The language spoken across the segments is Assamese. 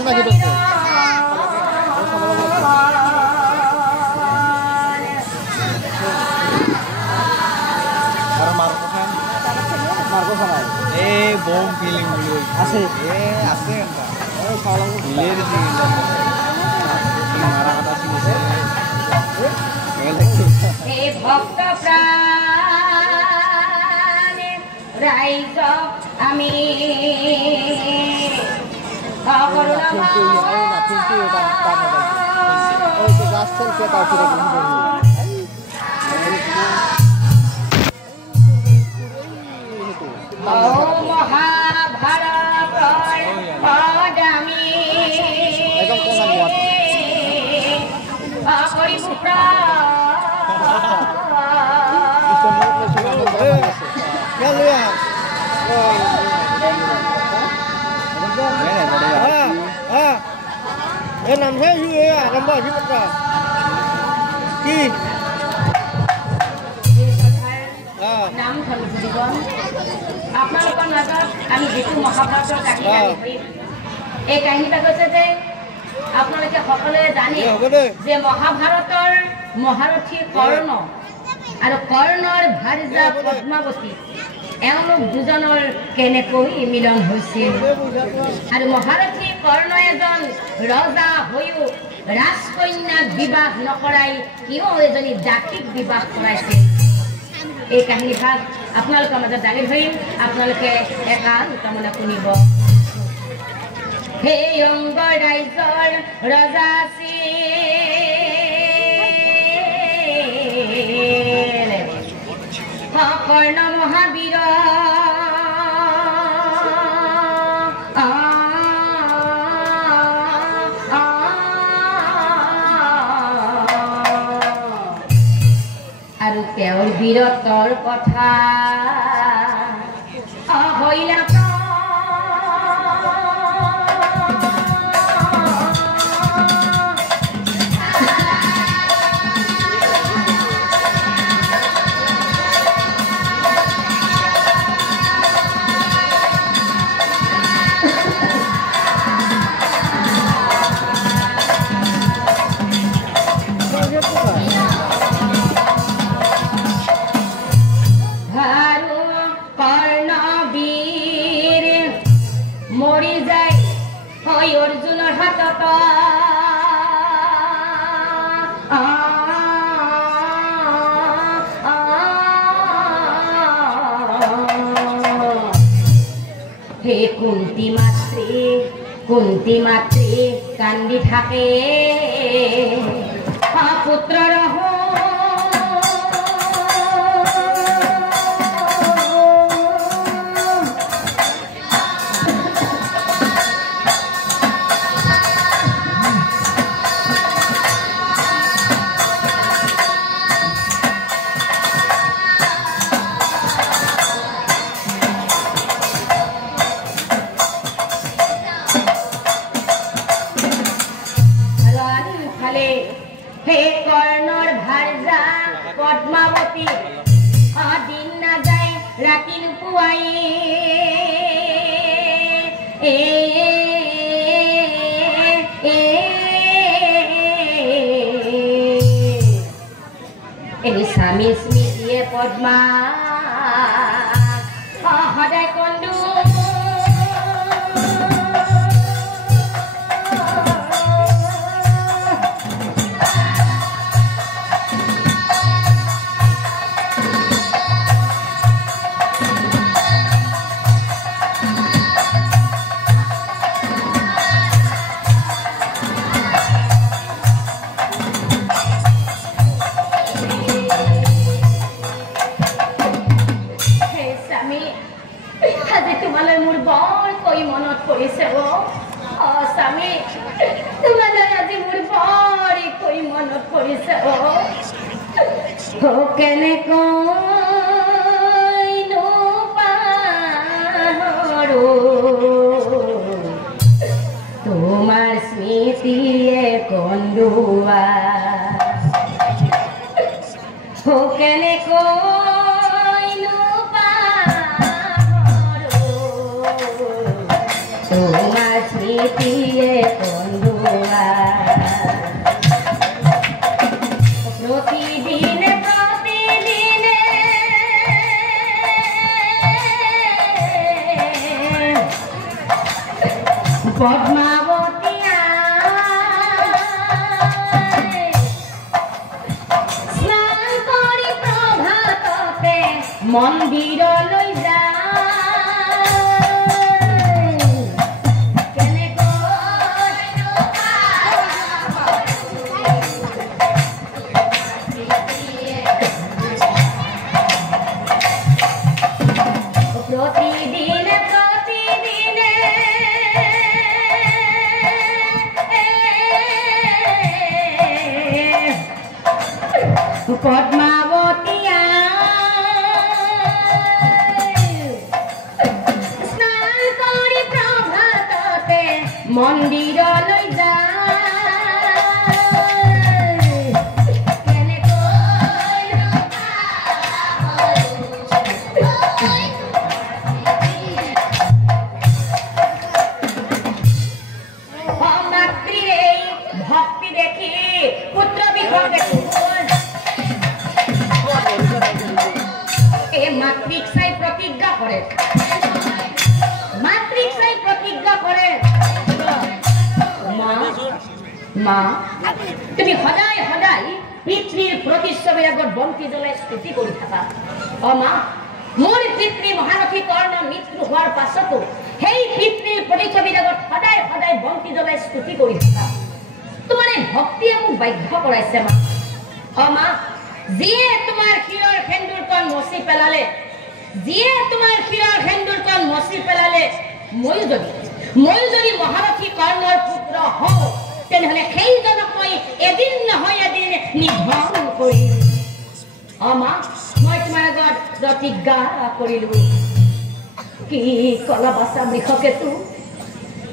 আছে নাকি তোৰ বম ফিলিং আছে আছে ভক্ত প্ৰাণে ৰাইজ আমি মহাভাৰত পদামি নাম হে নম্বৰ কি নাম ধন আপোনালোকৰ মাজত আমি যিটো মহাভাৰতৰ কাহিনী এই কাহিনীটা কৈছে যে আপোনালোকে সকলোৱে জানে যে মহাভাৰতৰ মহাৰথী কৰ্ণ আৰু কৰ্ণৰ ভাৰ্যা পদ্মাৱতী এওঁলোক দুজনৰ কেনেকৈ মিলন হৈছিল আৰু মহাৰথী কৰ্ণ এজন ৰজা হৈও ৰাজকন্যাক বিবাহ নকৰাই কিয় এজনী জাতিক বিবাহ কৰাইছিল এই কাহিনী ভাগ আপোনালোকৰ মাজত দাঙি ধৰিম আপোনালোকে একান্তমনে শুনিব হে অংগ ৰাইজৰ ৰজা আছিল কৰ্ণ মহাবীৰ আৰু তেওঁৰ বীৰত্বৰ কথা হইলা অৰ্জুনৰ হাতত হে কুন্তি মাতৃ কান্দি থাকে পুত্ৰৰ হে কৰ্ণৰ ভাৰ্যা পদ্মাৱতী দিন নাযায় ৰাতি নোপোৱাই এই স্বামী স্মৃতিয়ে পদ্মা সদায় কন্দু স্বামী তোমালৈ আজি মোৰ বৰি কৈ মনত পৰিছে কেনেকৈ পাহৰো তোমাৰ স্মৃতিয়ে কন্দুৱা কেনেকৈ পাহৰো তোমাৰ স্মৃতিয়ে কন্দুয়া প্ৰতিদিনে পদ্মাবতী স্নান কৰি প্ৰভাততে মন্দিৰলৈ পদ্মাবতী স্নান কৰি প্ৰভাততে মন্দিৰলৈ মাতৃৰ ভক্তি দেখি পুত্ৰ বিঘৰ দেখি মাতৃক চাই প্ৰতিজ্ঞা কৰে মা তুমি সদায় সদায় পিতৃৰ প্ৰতিচ্ছবিৰ আগত বন্তি জ্বলাই স্তুতি কৰি থাকা মা মোৰ পিতৃ মহাৰথী কৰ্ণ মৃত্যু হোৱাৰ পাছতো সেই পিতৃৰ প্ৰতিচ্ছবিৰ আগত সদায় সদায় বন্তি জ্বলাই স্তুতি কৰি থাকা তোমাৰ এই ভক্তিয়ে মোক বাধ্য কৰাইছে মা যিয়ে তোমাৰ শিৰৰ সেন্দুৰকণ মচি পেলালে ময়ো যদি মহাৰথী কৰ্ণৰ পুত্ৰ হওঁ তেনেহলে সেইজনক মই এদিন নহয় এদিন নিধন কৰিম মা মই তোমাৰ আগত প্ৰতিজ্ঞা কৰিলো কি কলা বাচা বৃষকেতু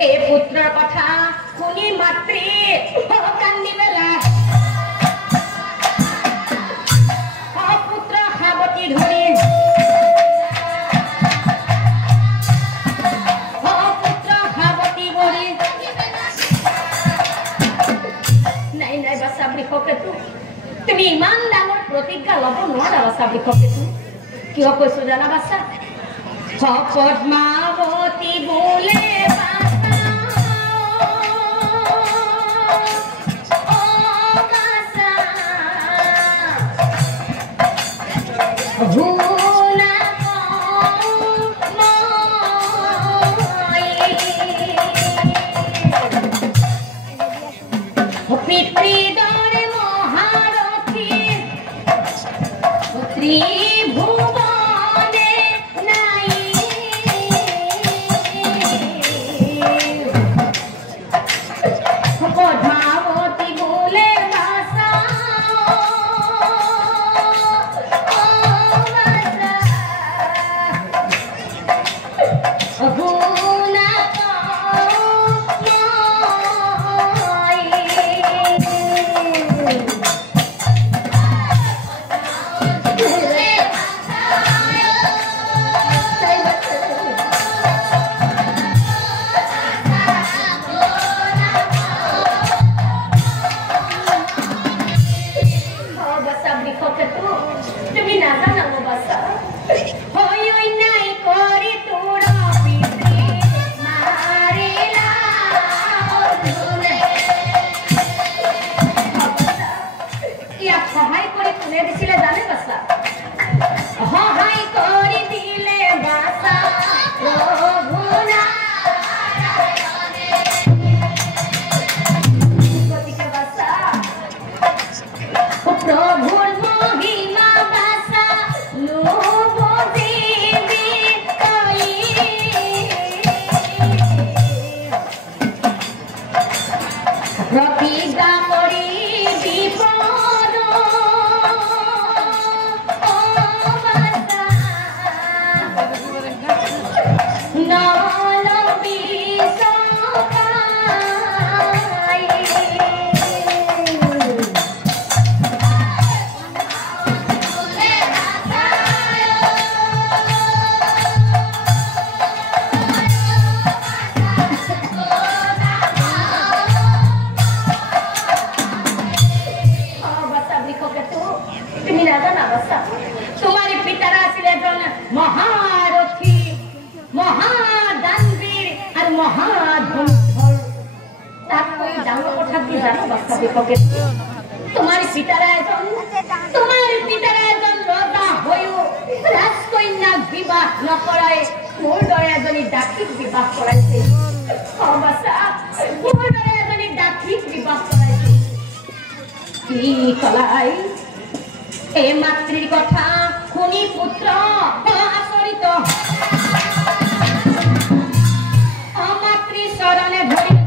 এই পুত্ৰৰ কথা শুনি মাতৃ কান্দি পেলা ধৰি পুত্ৰ সাৱতী ভৰি নাই বাচা বৃষকেতু তুমি ইমান ডাঙৰ প্ৰতিজ্ঞা ল'ব নোৱাৰা বাচা বৃষকেতু কিয় কৈছো জানা বাচা পদ্মাৱতী বোলে পিতৃদৰে মহাৰথী ত্ৰিভুৱনে নাই পদ্মাৱতী বোলে ভাষা তুমি নাজানা বাসা হয় নাই কৰি তোৰ পিতৃ মাৰিলা ইয়াক সহায় কৰি কোনে দিছিলে জানে বাসা সহায় কৰি দিলে বাসা প্ৰভু গতিকে বাসা প্ৰভুৰ মহিমা বাসা লোভে কি জানো বাস্তবিককে তোমাৰ পিতাৰা এজন ৰজা হৈও ৰাজকন্যাক বিবাহ নকৰাই মোৰ দৰে এজনী দাসীক বিবাহ কৰাইছে বাছা মোৰ দৰে এজনী দাসীক বিবাহ কৰাইছে কি কলাই এই মাতৃৰ কথা শুনি পুত্ৰ আচৰিত মাতৃ চৰণে ধৰি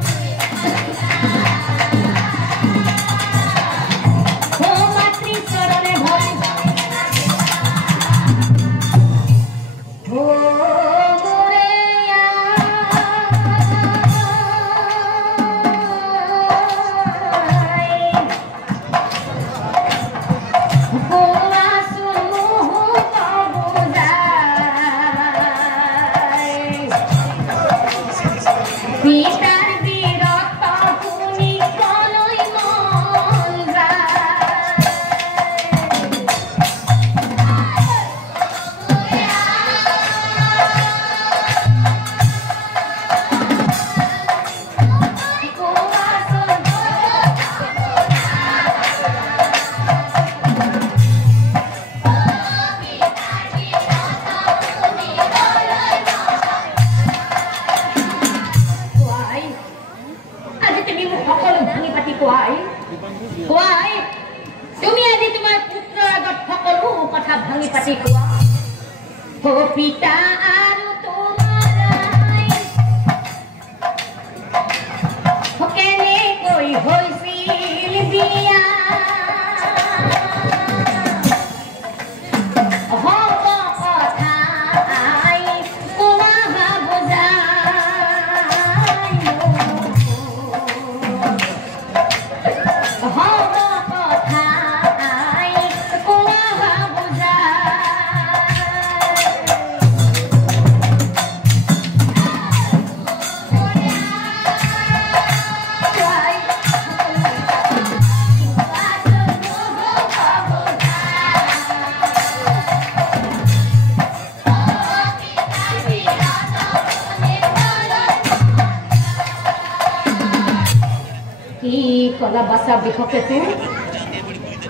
বাছা বিষকে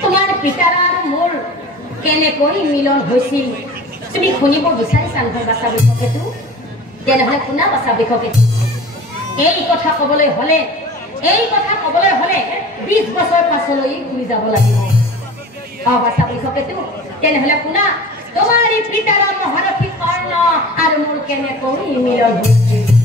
তোমাৰ পিতাৰ আৰু মোৰ কেনেকৈ মিলন হৈছিল তুমি শুনিব বিচাৰিছা নহয় বাছা বিষকে তেনেহ'লে শুনা বাছা বিষকে এই কথা ক'বলৈ হ'লে 20 বছৰ পাছলৈ ঘূৰি যাব লাগিব বাছা বিষকে তেনেহ'লে শুনা তোমাৰ পিতাৰ মহাৰথী কৰ্ণ আৰু মোৰ কেনেকৈ মিলন হৈছিল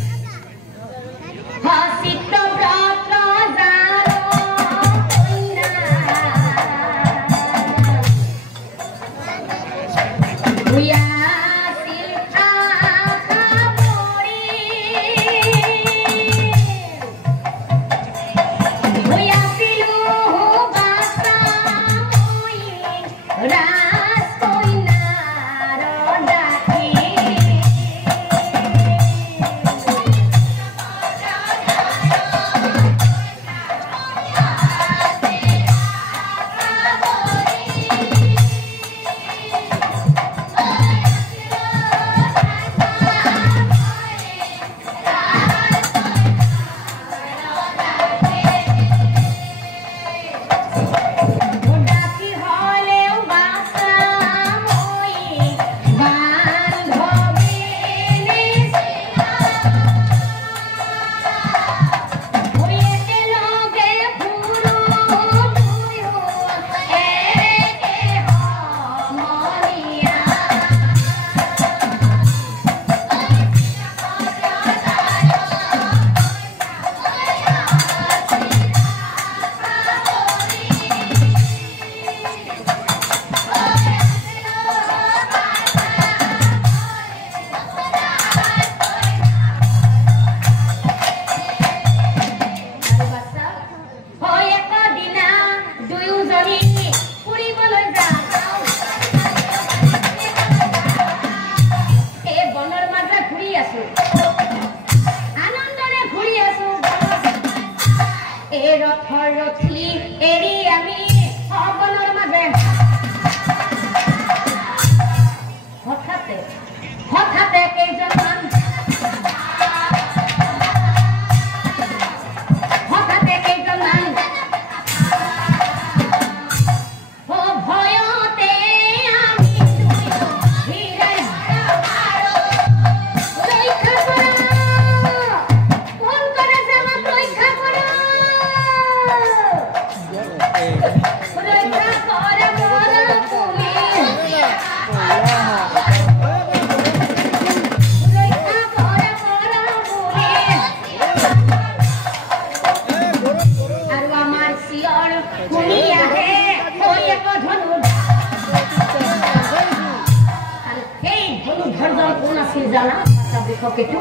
আছিল জানা বৃক্ষকেতু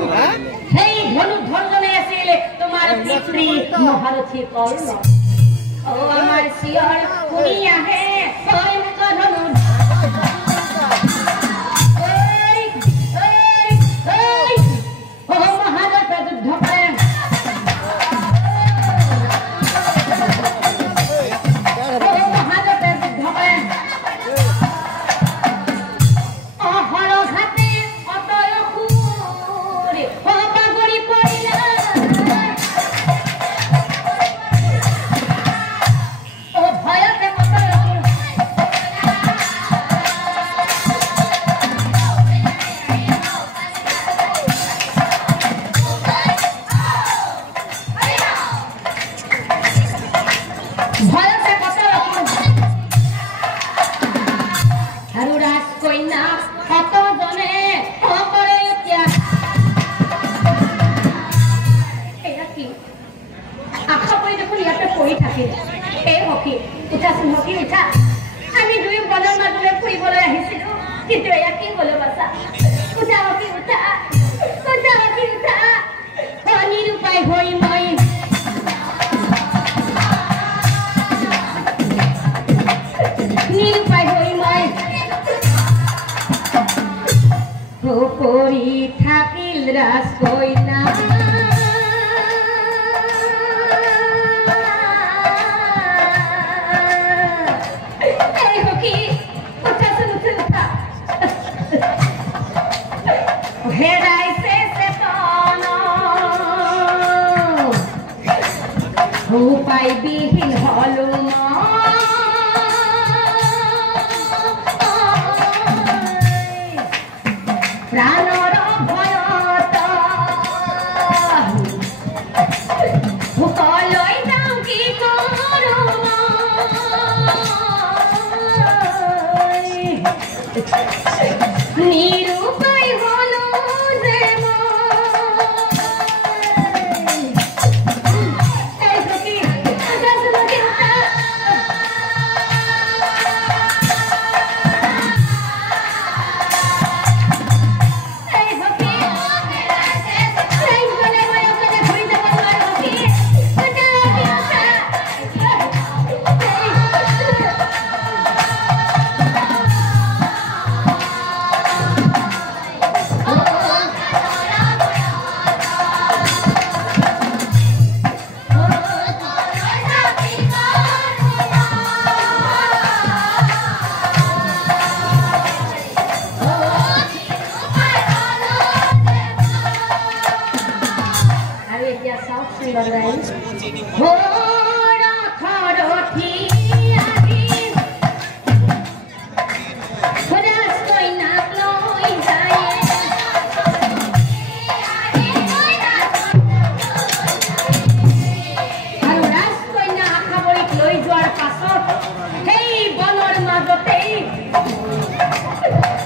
সেই ধনুধৰজনে আছিল তোমাৰ পিতৃ মহাৰথী কৰ্ণ ও আমাৰ চিঞৰ শুনি আহে ভয়ংকৰ ধনু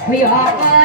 We are